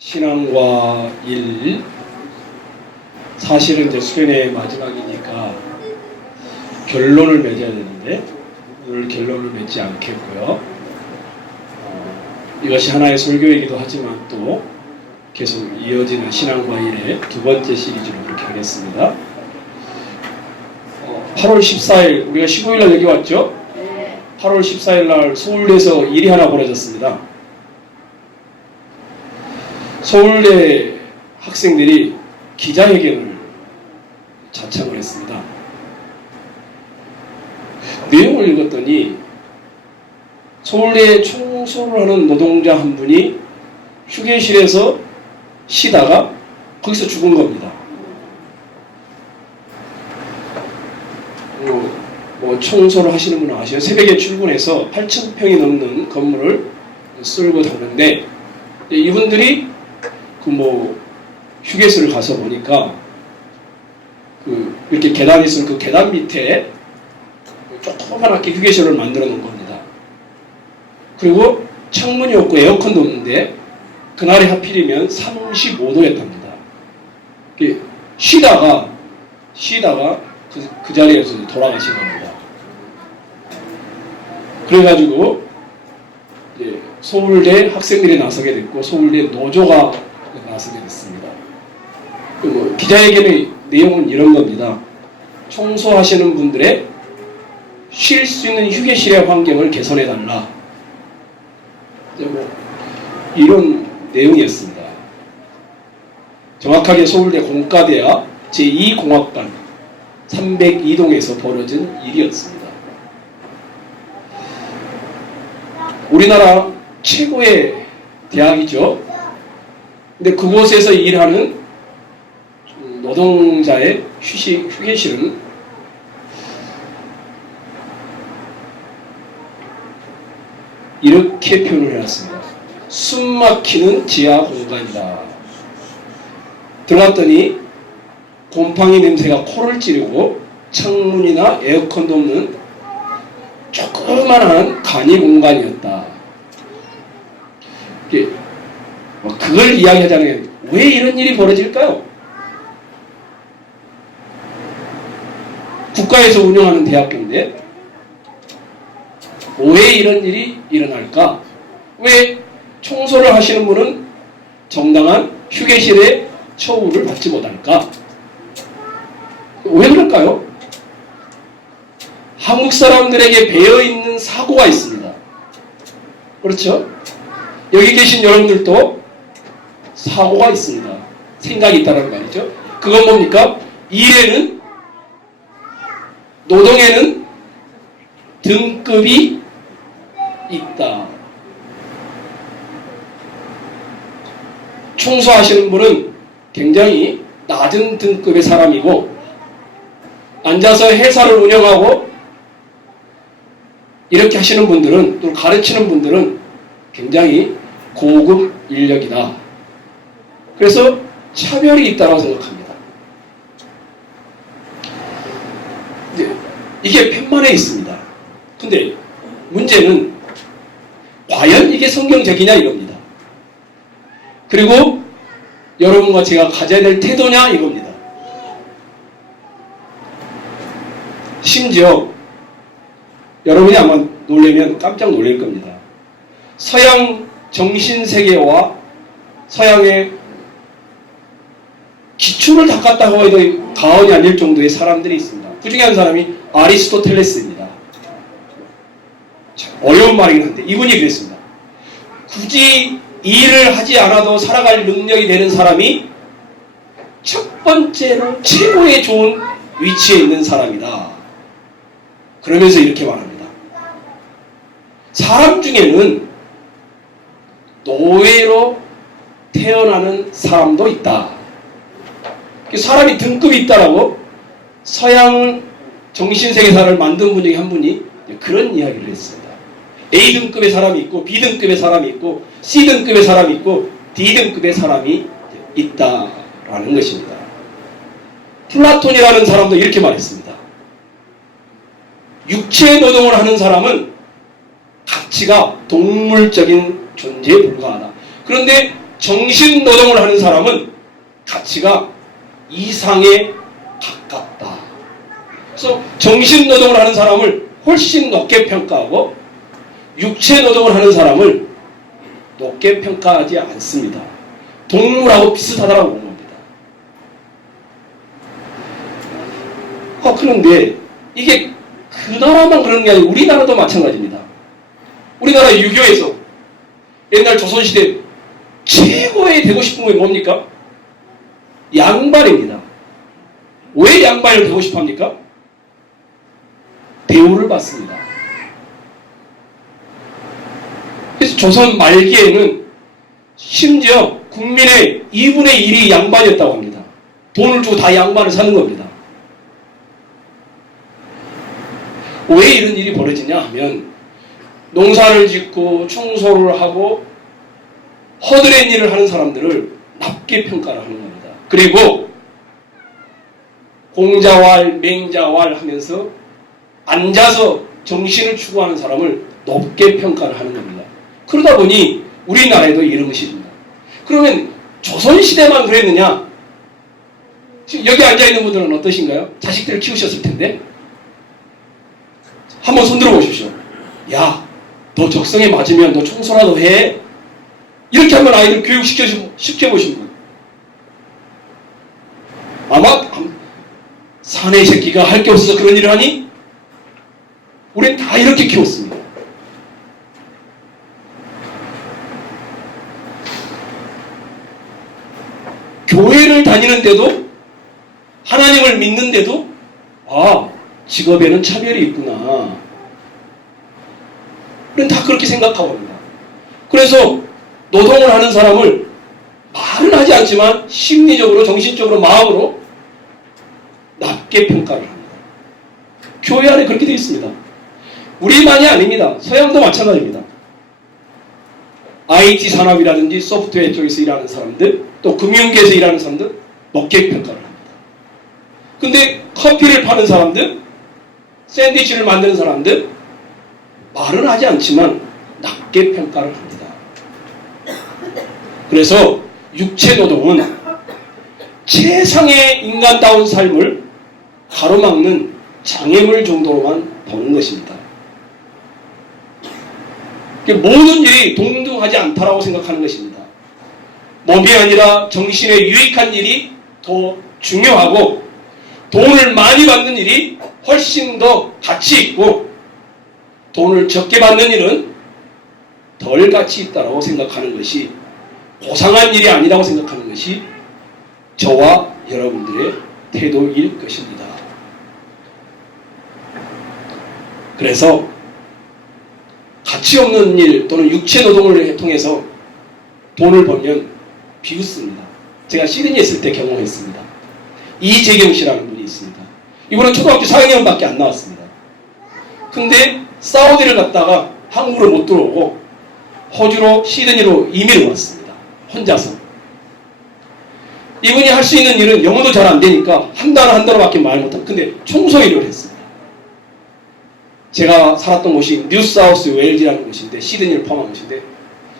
신앙과 일, 사실은 이제 수련의 마지막이니까 결론을 맺어야 되는데 오늘 결론을 맺지 않겠고요. 이것이 하나의 설교이기도 하지만 또 계속 이어지는 신앙과 일의 두 번째 시리즈로 그렇게 하겠습니다. 8월 14일 우리가 15일날 여기 왔죠? 8월 14일날 서울대에서 일이 하나 벌어졌습니다. 서울대 학생들이 기자회견을 자청을 했습니다. 내용을 읽었더니 서울대에 청소를 하는 노동자 한 분이 휴게실에서 쉬다가 거기서 죽은 겁니다. 청소를 하시는 분은 아시죠? 새벽에 출근해서 8,000평이 넘는 건물을 쓸고 닦는데 이분들이 휴게소를 가서 보니까 이렇게 계단이 있으면 그 계단 밑에 조그맣게 휴게소를 만들어 놓은 겁니다. 그리고 창문이 없고 에어컨도 없는데 그날이 하필이면 35도였답니다. 쉬다가 그 자리에서 돌아가신 겁니다. 그래가지고 서울대 학생들이 나서게 됐고 서울대 노조가 나서게 됐습니다. 기자회견의 내용은 이런 겁니다. 청소하시는 분들의 쉴 수 있는 휴게실의 환경을 개선해달라. 이런 내용이었습니다. 정확하게 서울대 공과대학 제2공학관 302동에서 벌어진 일이었습니다. 우리나라 최고의 대학이죠. 근데 그곳에서 일하는 노동자의 휴게실은 이렇게 표현을 해놨습니다. 숨막히는 지하 공간이다. 들어갔더니 곰팡이 냄새가 코를 찌르고 창문이나 에어컨도 없는 조그만한 간이 공간이었다. 그걸 이야기하자면 왜 이런 일이 벌어질까요? 국가에서 운영하는 대학교인데 왜 이런 일이 일어날까? 왜 청소를 하시는 분은 정당한 휴게실의 처우를 받지 못할까? 왜 그럴까요? 한국 사람들에게 배어있는 사고가 있습니다. 그렇죠? 여기 계신 여러분들도 사고가 있습니다. 생각이 있다는 말이죠. 그건 뭡니까? 일에는 노동에는 등급이 있다. 청소하시는 분은 굉장히 낮은 등급의 사람이고 앉아서 회사를 운영하고 이렇게 하시는 분들은 또 가르치는 분들은 굉장히 고급 인력이다. 그래서 차별이 있다고 생각합니다. 이게 편만에 있습니다. 근데 문제는 과연 이게 성경적이냐 이겁니다. 그리고 여러분과 제가 가져야 될 태도냐 이겁니다. 심지어 여러분이 아마 놀라면 깜짝 놀랄 겁니다. 서양 정신세계와 서양의 기초를 닦았다고 해도 과언이 아닐 정도의 사람들이 있습니다. 그 중에 한 사람이 아리스토텔레스입니다. 어려운 말이긴 한데 이분이 그랬습니다. 굳이 일을 하지 않아도 살아갈 능력이 되는 사람이 첫 번째로 최고의 좋은 위치에 있는 사람이다. 그러면서 이렇게 말합니다. 사람 중에는 노예로 태어나는 사람도 있다. 사람이 등급이 있다라고 서양 정신세계사를 만든 분 중에 한 분이 그런 이야기를 했습니다. A등급의 사람이 있고 B등급의 사람이 있고 C등급의 사람이 있고 D등급의 사람이 있다라는 것입니다. 플라톤이라는 사람도 이렇게 말했습니다. 육체 노동을 하는 사람은 가치가 동물적인 존재에 불과하다. 그런데 정신노동을 하는 사람은 가치가 이상에 가깝다. 그래서 정신노동을 하는 사람을 훨씬 높게 평가하고 육체노동을 하는 사람을 높게 평가하지 않습니다. 동물하고 비슷하다고 보는 겁니다. 그런데 이게 그 나라만 그런 게 아니고 우리나라도 마찬가지입니다. 우리나라 유교에서 옛날 조선시대 최고의 되고 싶은 게 뭡니까? 양반입니다. 왜 양반을 되고 싶어 합니까? 대우를 받습니다. 그래서 조선 말기에는 심지어 국민의 2분의 1이 양반이었다고 합니다. 돈을 주고 다 양반을 사는 겁니다. 왜 이런 일이 벌어지냐 하면 농사를 짓고 청소를 하고 허드렛 일을 하는 사람들을 낮게 평가를 하는 겁니다. 그리고 공자왈, 맹자왈 하면서 앉아서 정신을 추구하는 사람을 높게 평가를 하는 겁니다. 그러다 보니 우리나라에도 이런 것이 있습니다. 그러면 조선시대만 그랬느냐? 지금 여기 앉아있는 분들은 어떠신가요? 자식들을 키우셨을 텐데 한번 손들어 보십시오. 야, 너 적성에 맞으면 너 청소라도 해. 이렇게 한번 아이들 시켜보신 분. 아마 사내 새끼가 할 게 없어서 그런 일을 하니? 우린 다 이렇게 키웠습니다. 교회를 다니는데도 하나님을 믿는데도 직업에는 차별이 있구나. 우린 다 그렇게 생각하고 합니다. 그래서 노동을 하는 사람을 말은 하지 않지만 심리적으로, 정신적으로, 마음으로 낮게 평가를 합니다. 교회 안에 그렇게 되어 있습니다. 우리만이 아닙니다. 서양도 마찬가지입니다. IT 산업이라든지 소프트웨어 쪽에서 일하는 사람들, 또 금융계에서 일하는 사람들 높게 평가를 합니다. 근데 커피를 파는 사람들, 샌드위치를 만드는 사람들 말은 하지 않지만 낮게 평가를 합니다. 그래서 육체노동은 최상의 인간다운 삶을 가로막는 장애물 정도로만 보는 것입니다. 모든 일이 동등하지 않다라고 생각하는 것입니다. 몸이 아니라 정신에 유익한 일이 더 중요하고 돈을 많이 받는 일이 훨씬 더 가치 있고 돈을 적게 받는 일은 덜 가치 있다고 생각하는 것이 고상한 일이 아니라고 생각하는 것이 저와 여러분들의 태도일 것입니다. 그래서 가치 없는 일 또는 육체노동을 통해서 돈을 벌면 비웃습니다. 제가 시드니에 있을 때 경험했습니다. 이재경 씨라는 분이 있습니다. 이분은 초등학교 4학년밖에 안 나왔습니다. 근데 사우디를 갔다가 한국으로 못 들어오고 호주로 시드니로 이민을 왔습니다. 혼자서. 이분이 할 수 있는 일은 영어도 잘 안 되니까 한 단어밖에 말 못하고 근데 청소 일을 했습니다. 제가 살았던 곳이 뉴사우스 웨일즈라는 곳인데 시드니를 포함한 곳인데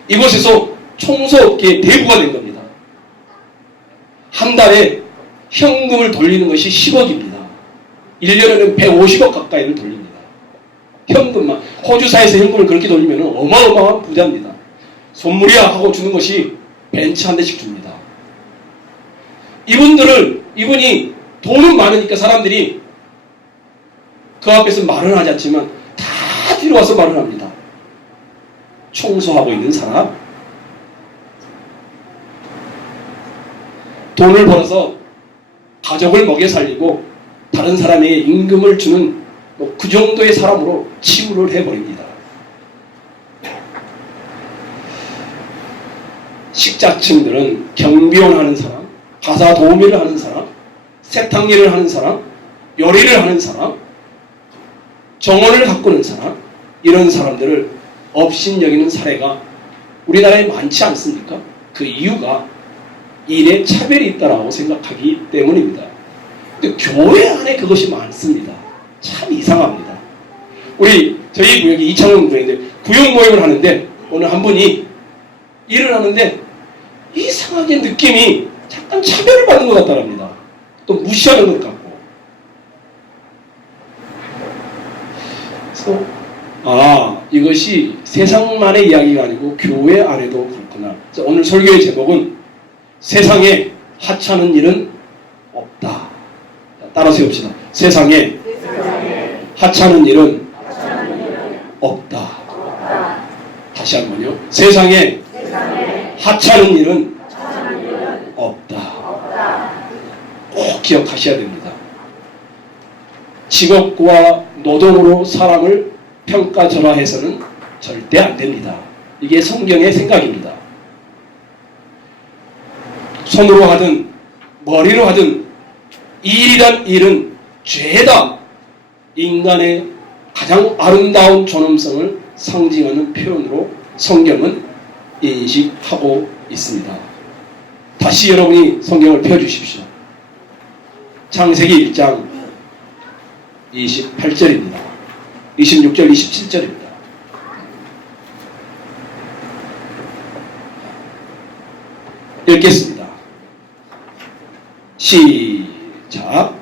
이곳에서 청소업계의 대부가 된 겁니다. 한 달에 현금을 돌리는 것이 10억입니다. 1년에는 150억 가까이를 돌립니다. 현금만. 호주사에서 현금을 그렇게 돌리면 어마어마한 부자입니다. 선물이야 하고 주는 것이 벤츠 한 대씩 줍니다. 이분이 돈은 많으니까 사람들이 그 앞에서 말은 하지 않지만 다 뒤로 와서 말을 합니다. 청소하고 있는 사람, 돈을 벌어서 가족을 먹여 살리고 다른 사람에게 임금을 주는 그 정도의 사람으로 치부를 해버립니다. 식자층들은 경비원 하는 사람, 가사 도우미를 하는 사람, 세탁일을 하는 사람, 요리를 하는 사람, 정원을 가꾸는 사람, 이런 사람들을 업신여기는 사례가 우리나라에 많지 않습니까? 그 이유가 일에 차별이 있다고 생각하기 때문입니다. 근데 교회 안에 그것이 많습니다. 참 이상합니다. 저희 구역이 이창원 구역인데 구역 모임을 하는데 오늘 한 분이 일을 하는데 이상하게 느낌이 잠깐 차별을 받는 것 같다랍니다. 또 무시하는 것 같고. 그래서 이것이 세상만의 이야기가 아니고 교회 안에도 그렇구나. 오늘 설교의 제목은 세상에 하찮은 일은 없다. 따라서 해봅시다. 세상에 하찮은 일은 없다. 다시 한번요. 세상에 하찮은 일은 없다. 꼭 기억하셔야 됩니다. 직업과 노동으로 사람을 평가절하해서는 절대 안 됩니다. 이게 성경의 생각입니다. 손으로 하든 머리로 하든 일이란 일은 죄다. 인간의 가장 아름다운 존엄성을 상징하는 표현으로 성경은 인식하고 있습니다. 다시 여러분이 성경을 펴주십시오. 창세기 1장 28절입니다. 26절, 27절입니다. 읽겠습니다. 시작.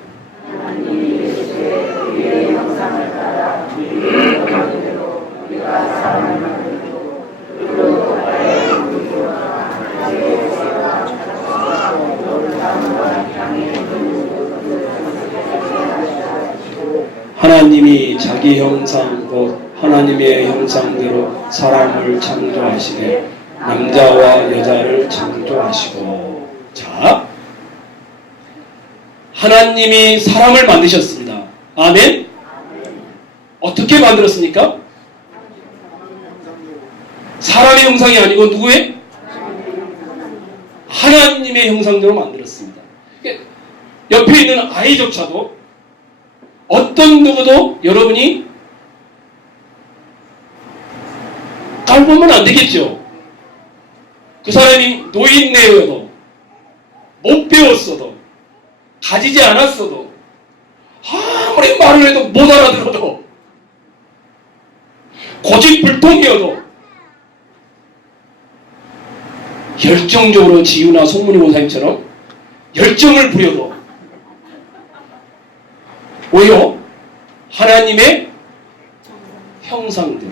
하나님이 자기 형상 곧 하나님의 형상대로 사람을 창조하시되 남자와 여자를 창조하시고. 자, 하나님이 사람을 만드셨습니다. 아멘. 어떻게 만들었습니까? 사람의 형상이 아니고 누구의? 하나님의 형상대로 만들었습니다. 옆에 있는 아이조차도 어떤 누구도 여러분이 깔보면 안 되겠죠. 그 사람이 노인네여도 못 배웠어도 가지지 않았어도 아무리 말을 해도 못 알아들어도 고집불통이어도 열정적으로 지유나 송문희 목사님처럼 열정을 부려도 왜요? 하나님의 형상대로.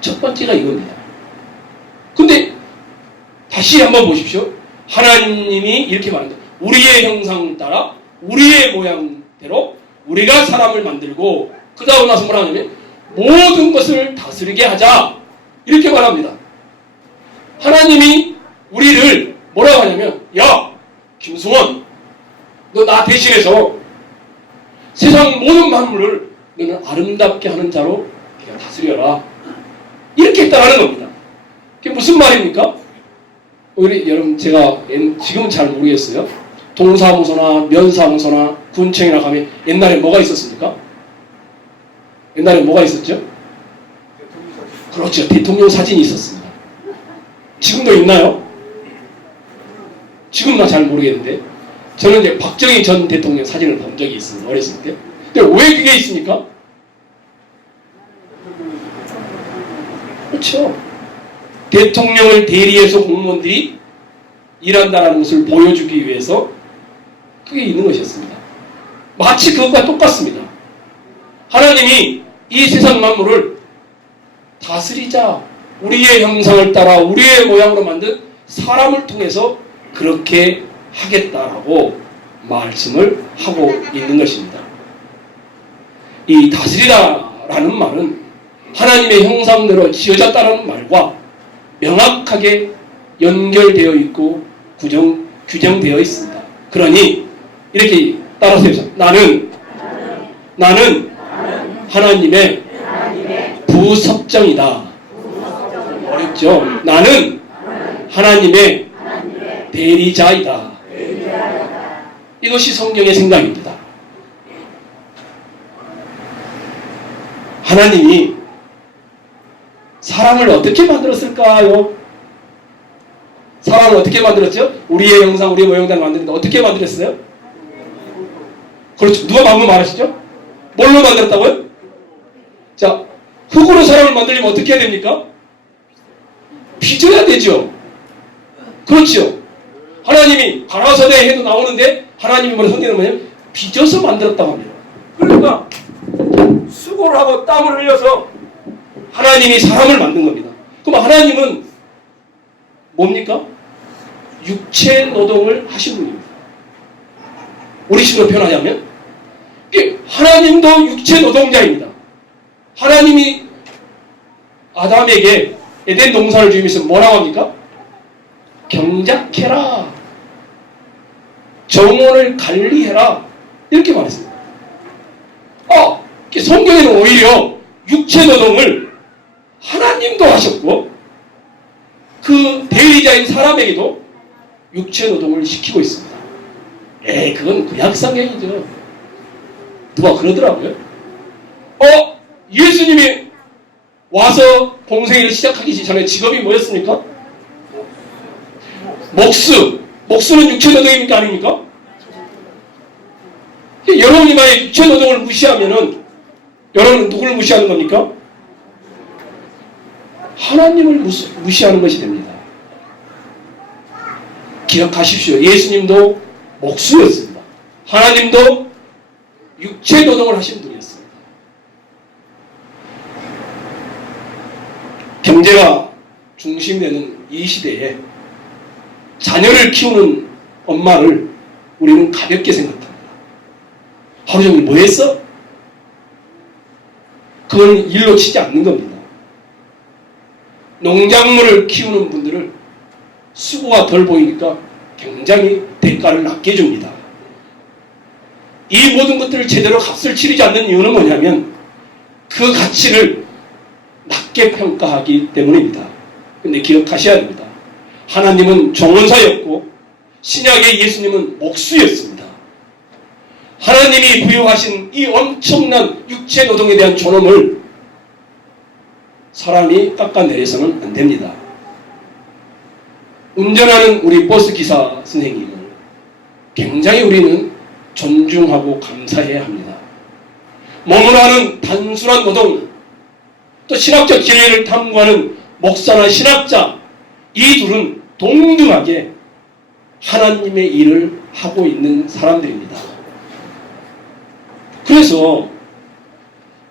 첫 번째가 이겁니다. 근데 다시 한번 보십시오. 하나님이 이렇게 말합니다. 우리의 형상 따라 우리의 모양대로 우리가 사람을 만들고 그 다음 나서 뭐라 하냐면 모든 것을 다스리게 하자. 이렇게 말합니다. 하나님이 우리를 뭐라고 하냐면 야 김승원 너 나 대신해서 세상 모든 만물을 너는 아름답게 하는 자로 네가 다스려라. 이렇게 했다라는 겁니다. 그게 무슨 말입니까? 우리 여러분 제가 지금은 잘 모르겠어요. 동사무소나 면사무소나 군청이나 가면 옛날에 뭐가 있었습니까? 옛날에 뭐가 있었죠? 그렇죠. 대통령 사진이 있었습니다. 지금도 있나요? 지금 나 잘 모르겠는데 저는 이제 박정희 전 대통령 사진을 본 적이 있습니다. 어렸을 때. 근데 왜 그게 있습니까? 그렇죠. 대통령을 대리해서 공무원들이 일한다는 것을 보여주기 위해서 그게 있는 것이었습니다. 마치 그것과 똑같습니다. 하나님이 이 세상 만물을 다스리자. 우리의 형상을 따라 우리의 모양으로 만든 사람을 통해서 그렇게 하겠다라고 말씀을 하고 있는 것입니다. 이 다스리다라는 말은 하나님의 형상대로 지어졌다는 말과 명확하게 연결되어 있고 규정되어 있습니다. 그러니 이렇게 따라서 해보세요. 나는 하나님의 부섭정이다. 어렵죠? 나는 하나님의 대리자이다. 이것이 성경의 생각입니다. 하나님이 사람을 어떻게 만들었을까요? 사람을 어떻게 만들었죠? 우리의 형상, 우리의 모형대로 만드는데 어떻게 만들었어요? 그렇죠. 누가 방금 말하시죠? 뭘로 만들었다고요? 자, 흙으로 사람을 만들려면 어떻게 해야 됩니까? 빚어야 되죠. 그렇죠. 하나님이 가라사대 해도 나오는데 하나님이 뭐라 성경은 뭐냐면 빚어서 만들었다고 합니다. 그러니까 수고를 하고 땀을 흘려서 하나님이 사람을 만든 겁니다. 그럼 하나님은 뭡니까? 육체 노동을 하신 분입니다. 우리 식으로 표현하자면 하나님도 육체 노동자입니다. 하나님이 아담에게 에덴 동산을 주면서 뭐라고 합니까? 경작해라, 정원을 관리해라, 이렇게 말했습니다. 성경에는 오히려 육체 노동을 하나님도 하셨고 그 대리자인 사람에게도 육체 노동을 시키고 있습니다. 그건 구약성경이죠. 누가 그러더라고요. 예수님이 와서 공생애를 시작하기 전에 직업이 뭐였습니까? 목수는 육체 노동입니까? 아닙니까? 여러분이 만약 육체 노동을 무시하면은 여러분은 누구를 무시하는 겁니까? 하나님을 무시하는 것이 됩니다. 기억하십시오. 예수님도 목수였습니다. 하나님도 육체 노동을 하신 분이었습니다. 경제가 중심되는 이 시대에 자녀를 키우는 엄마를 우리는 가볍게 생각합니다. 하루 종일 뭐 했어? 그건 일로 치지 않는 겁니다. 농작물을 키우는 분들을 수고가 덜 보이니까 굉장히 대가를 낮게 줍니다. 이 모든 것들을 제대로 값을 치르지 않는 이유는 뭐냐면 그 가치를 낮게 평가하기 때문입니다. 근데 기억하셔야 됩니다. 하나님은 정원사였고 신약의 예수님은 목수였습니다. 하나님이 부여하신 이 엄청난 육체 노동에 대한 존엄을 사람이 깎아내려서는 안 됩니다. 운전하는 우리 버스 기사 선생님을 굉장히 우리는 존중하고 감사해야 합니다. 몸으로 하는 단순한 노동, 또 신학적 지혜를 탐구하는 목사나 신학자, 이 둘은 동등하게 하나님의 일을 하고 있는 사람들입니다. 그래서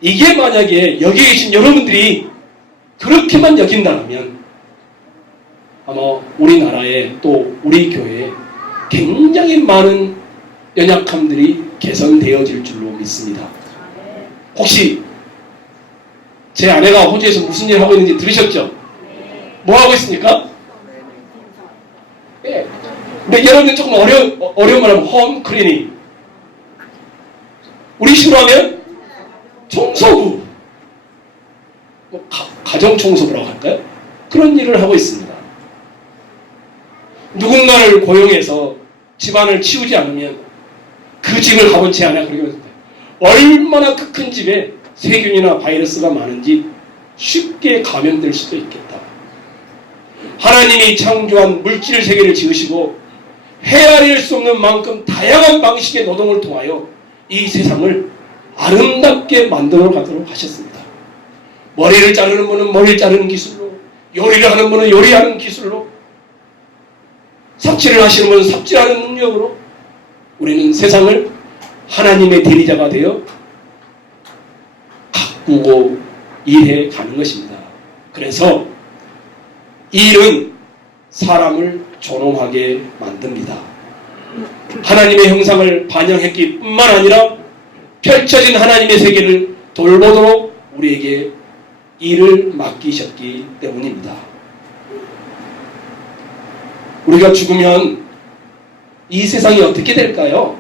이게 만약에 여기 계신 여러분들이 그렇게만 여긴다면 아마 우리나라에 또 우리 교회에 굉장히 많은 연약함들이 개선되어질 줄로 믿습니다. 혹시 제 아내가 호주에서 무슨 일을 하고 있는지 들으셨죠? 뭐 하고 있습니까? 네. 근데 여러분들 조금 어려운 말 하면 홈 클리닝. 우리 식으로 하면 청소부. 가정 청소부라고 할까요? 그런 일을 하고 있습니다. 누군가를 고용해서 집안을 치우지 않으면 그 집을 가본 제 아내가 그러게 했습니다. 얼마나 그 큰 집에 세균이나 바이러스가 많은지 쉽게 감염될 수도 있겠다. 하나님이 창조한 물질 세계를 지으시고 헤아릴 수 없는 만큼 다양한 방식의 노동을 통하여 이 세상을 아름답게 만들어 가도록 하셨습니다. 머리를 자르는 분은 머리를 자르는 기술로, 요리를 하는 분은 요리하는 기술로, 삽질을 하시는 분은 삽질하는 능력으로 우리는 세상을 하나님의 대리자가 되어 가꾸고 일해 가는 것입니다. 그래서 일은 사람을 존엄하게 만듭니다. 하나님의 형상을 반영했기 뿐만 아니라 펼쳐진 하나님의 세계를 돌보도록 우리에게 일을 맡기셨기 때문입니다. 우리가 죽으면 이 세상이 어떻게 될까요?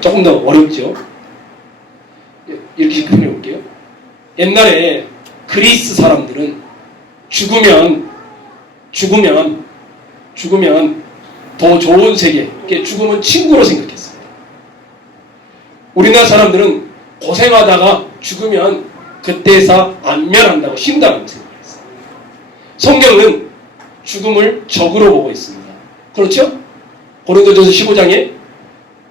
조금 더 어렵죠? 이렇게 표현해 볼게요. 옛날에 그리스 사람들은 죽으면 더 좋은 세계, 죽음은 친구로 생각했습니다. 우리나라 사람들은 고생하다가 죽으면 그때서 안면한다고 쉰다고 생각했어요. 성경은 죽음을 적으로 보고 있습니다. 그렇죠? 고린도전서 15장에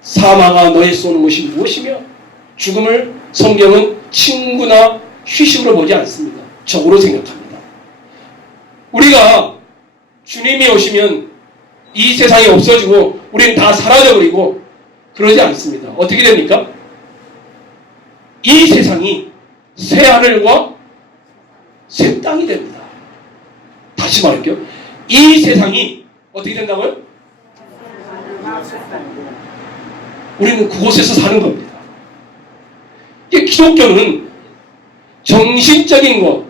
사망아 너의 쏘는 것이 무엇이며 죽음을 성경은 친구나 휴식으로 보지 않습니다. 적으로 생각합니다. 우리가 주님이 오시면 이 세상이 없어지고 우리는 다 사라져버리고 그러지 않습니다. 어떻게 됩니까? 이 세상이 새 하늘과 새 땅이 됩니다. 다시 말할게요. 이 세상이 어떻게 된다고요? 우리는 그곳에서 사는 겁니다. 이 기독교는 정신적인 것,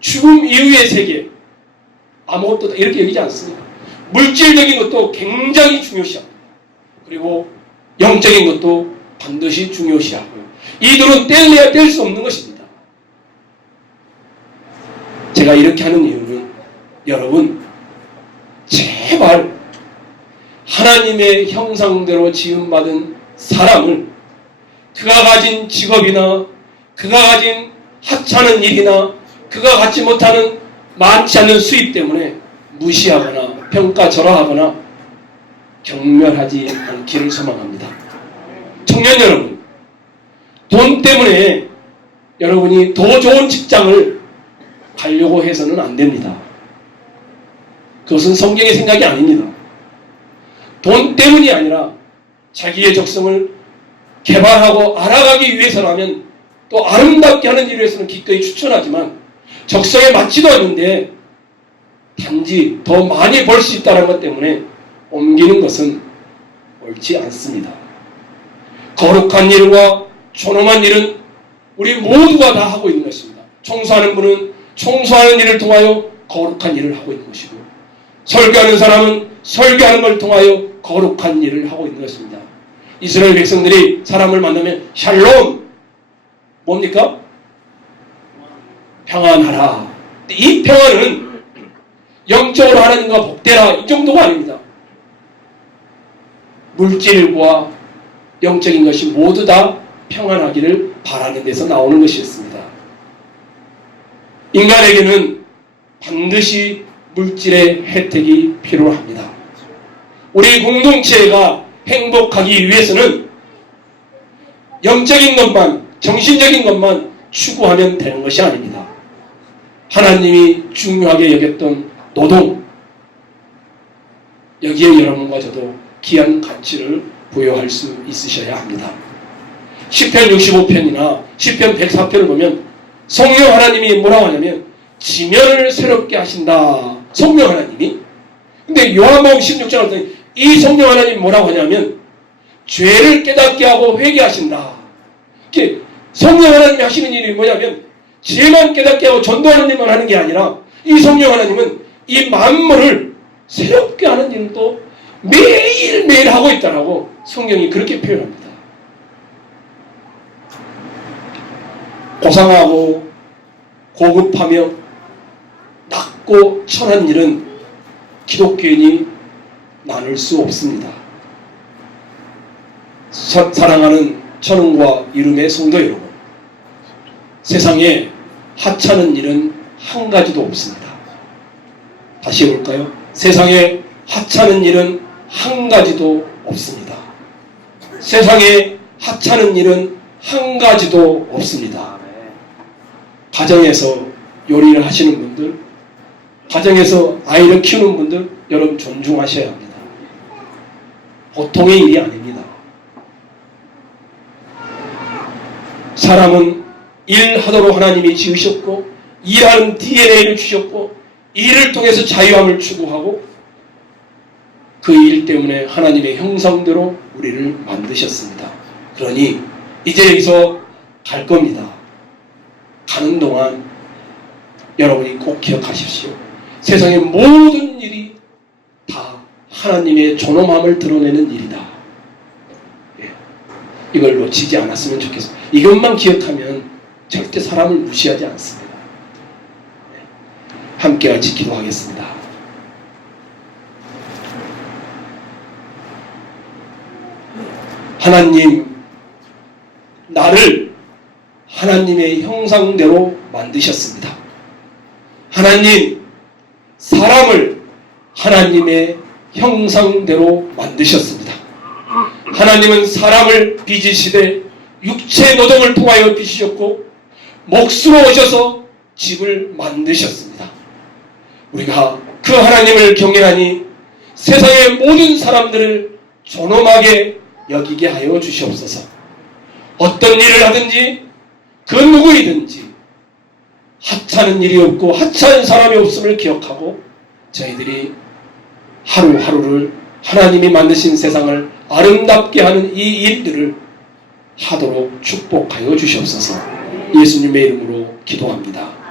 죽음 이후의 세계, 아무것도 이렇게 여기지 않습니다. 물질적인 것도 굉장히 중요시합니다. 그리고 영적인 것도 반드시 중요시하고요. 이들은 뗄래야 뗄 수 없는 것입니다. 제가 이렇게 하는 이유는 여러분 제발 하나님의 형상대로 지음받은 사람을 그가 가진 직업이나 그가 가진 하찮은 일이나 그가 갖지 못하는 많지 않은 수입 때문에 무시하거나 평가절하하거나 경멸하지 않기를 소망합니다. 청년 여러분, 돈 때문에 여러분이 더 좋은 직장을 가려고 해서는 안 됩니다. 그것은 성경의 생각이 아닙니다. 돈 때문이 아니라 자기의 적성을 개발하고 알아가기 위해서라면 또 아름답게 하는 일을 위해서는 기꺼이 추천하지만 적성에 맞지도 않는데 단지 더 많이 벌 수 있다는 것 때문에 옮기는 것은 옳지 않습니다. 거룩한 일과 존엄한 일은 우리 모두가 다 하고 있는 것입니다. 청소하는 분은 청소하는 일을 통하여 거룩한 일을 하고 있는 것이고 설교하는 사람은 설교하는 걸 통하여 거룩한 일을 하고 있는 것입니다. 이스라엘 백성들이 사람을 만나면 샬롬 뭡니까? 평안하라. 이 평안은 영적으로 하나님과 복되라 이 정도가 아닙니다. 물질과 영적인 것이 모두 다 평안하기를 바라는 데서 나오는 것이었습니다. 인간에게는 반드시 물질의 혜택이 필요합니다. 우리 공동체가 행복하기 위해서는 영적인 것만, 정신적인 것만 추구하면 되는 것이 아닙니다. 하나님이 중요하게 여겼던 노동, 여기에 여러분과 저도 귀한 가치를 부여할 수 있으셔야 합니다. 시편 65편이나 시편 104편을 보면 성령 하나님이 뭐라고 하냐면 지면을 새롭게 하신다. 성령 하나님이. 근데 요한복음 16장을 보니 이 성령 하나님이 뭐라고 하냐면 죄를 깨닫게 하고 회개하신다. 성령 하나님이 하시는 일이 뭐냐면 죄만 깨닫게 하고 전도하는 일만 하는 게 아니라 이 성령 하나님은 이 만물을 새롭게 하는 일도 매일매일 하고 있다라고 성경이 그렇게 표현합니다. 고상하고 고급하며 낮고 천한 일은 기독교인이 나눌 수 없습니다. 사랑하는 천흥과 이름의 성도 여러분, 세상에 하찮은 일은 한 가지도 없습니다. 다시 해볼까요? 세상에 하찮은 일은 한 가지도 없습니다. 세상에 하찮은 일은 한 가지도 없습니다. 가정에서 요리를 하시는 분들, 가정에서 아이를 키우는 분들, 여러분 존중하셔야 합니다. 보통의 일이 아닙니다. 사람은 일하도록 하나님이 지으셨고 일하는 DNA를 주셨고 일을 통해서 자유함을 추구하고 그 일 때문에 하나님의 형상대로 우리를 만드셨습니다. 그러니 이제 여기서 갈 겁니다. 가는 동안 여러분이 꼭 기억하십시오. 세상의 모든 일이 다 하나님의 존엄함을 드러내는 일이다. 이걸 놓치지 않았으면 좋겠습니다. 이것만 기억하면 절대 사람을 무시하지 않습니다. 함께 같이 기도하겠습니다. 하나님, 나를 하나님의 형상대로 만드셨습니다. 하나님, 사람을 하나님의 형상대로 만드셨습니다. 하나님은 사람을 빚으시되 육체 노동을 통하여 빚으셨고 몫으로 오셔서 집을 만드셨습니다. 우리가 그 하나님을 경외하니 세상의 모든 사람들을 존엄하게 여기게 하여 주시옵소서. 어떤 일을 하든지 그 누구이든지 하찮은 일이 없고 하찮은 사람이 없음을 기억하고 저희들이 하루하루를 하나님이 만드신 세상을 아름답게 하는 이 일들을 하도록 축복하여 주시옵소서. 예수님의 이름으로 기도합니다.